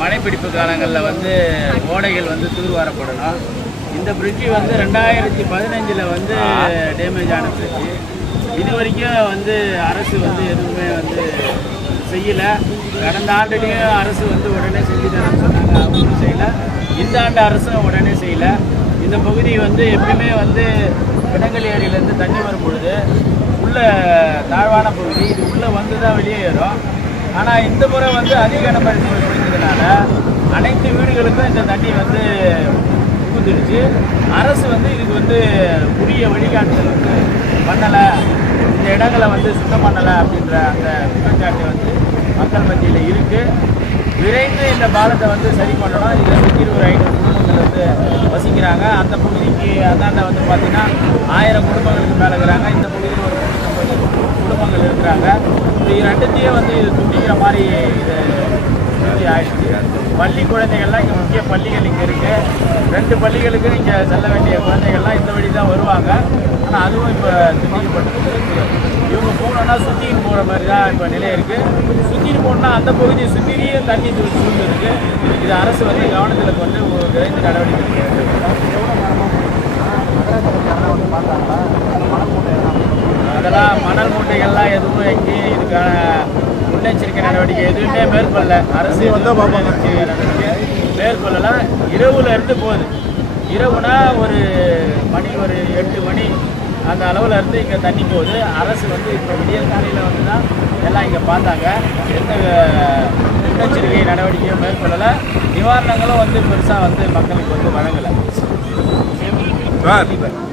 மழைப்பிடிப்பு காலங்களில் வந்து ஓடைகள் வந்து தூர்வாரப்படணும். இந்த பிரிட்ஜு வந்து ரெண்டாயிரத்தி பதினஞ்சில் வந்து டேமேஜ் ஆன பிரிட்ஜு இது வரைக்கும் வந்து அரசு வந்து எதுவுமே வந்து செய்யலை. கடந்த ஆண்டுலேயும் அரசு வந்து உடனே செஞ்சு தரேன்னு சொன்னாங்க. அவங்களும் செய்யலை. இந்த ஆண்டு அரசும் உடனே செய்யலை. இந்த பகுதி வந்து எப்பயுமே வந்து பிணங்கல் ஏரியிலேருந்து தண்ணி வரும் பொழுது உள்ள தாழ்வான பகுதி இது உள்ளே வந்து தான் வெளியே ஏறும் ஆனால் இந்த முறை வந்து அதிக கனமழை பொழிந்ததுனால அனைத்து வீடுகளுக்கும் இந்த தண்ணி வந்து புகுந்துடுச்சு அரசு வந்து இதுக்கு வந்து உரிய வழிகாட்டுதல் வந்து பண்ணலை. இந்த இடங்களை வந்து சுத்தம் பண்ணலை அப்படின்ற அந்த குற்றச்சாட்டு வந்து மக்கள் மத்தியில் இருக்குது விரைந்து இந்த பாலத்தை வந்து சரி பண்ணணும். இதை சுற்றி ஒரு ஐநூறு குடும்பங்கள் வந்து வசிக்கிறாங்க. அந்த பகுதிக்கு அந்தாண்ட வந்து பார்த்திங்கன்னா ஆயிரம் குடும்பம் குடும்பங்கள் இது ரெண்டுத்தையும் வந்து இது துண்டிக்கிற மாதிரி இது ஆயிடுச்சு. பள்ளி குழந்தைகள்லாம் இங்கே முக்கிய பள்ளிகள் இங்கே இருக்குது ரெண்டு பள்ளிகளுக்கு இங்கே செல்ல வேண்டிய குழந்தைகள்லாம் இந்த வழி தான் வருவாங்க. ஆனால் அதுவும் இப்போ துண்டிக்கப்பட்டது இவங்க போனோன்னா சுற்றின்னு போகிற மாதிரி தான் இப்போ நிலை இருக்குது சுற்றின்னு போனால் அந்த பகுதியை சுற்றியும் தண்ணி சூ- சூழ்ந்துருக்கு இது அரசு வந்து கவனத்தில் கொண்டு விரைந்து நடவடிக்கை எடுக்கணும். அதெல்லாம் மணல் மூட்டைகள்லாம் எதுவும் எங்கேயும் இதுக்கான முன்னெச்சரிக்கை நடவடிக்கை எதுவுமே மேற்கொள்ள அரசு வந்து முன்னெச்சரிக்கை நடவடிக்கை மேற்கொள்ளல. இரவுல இருந்து போகுது. இரவுனா ஒரு மணி ஒரு எட்டு மணி அந்த அளவில் இருந்து இங்கே தண்ணி போகுது. அரசு வந்து இப்போ விடியல் காலையில் வந்து தான் எல்லாம் இங்கே பார்த்தாங்க. எந்த முன்னெச்சரிக்கை நடவடிக்கையும் மேற்கொள்ளலை. நிவாரணங்களும் வந்து பெருசாக வந்து மக்களுக்கு வந்து வழங்கலை. சார்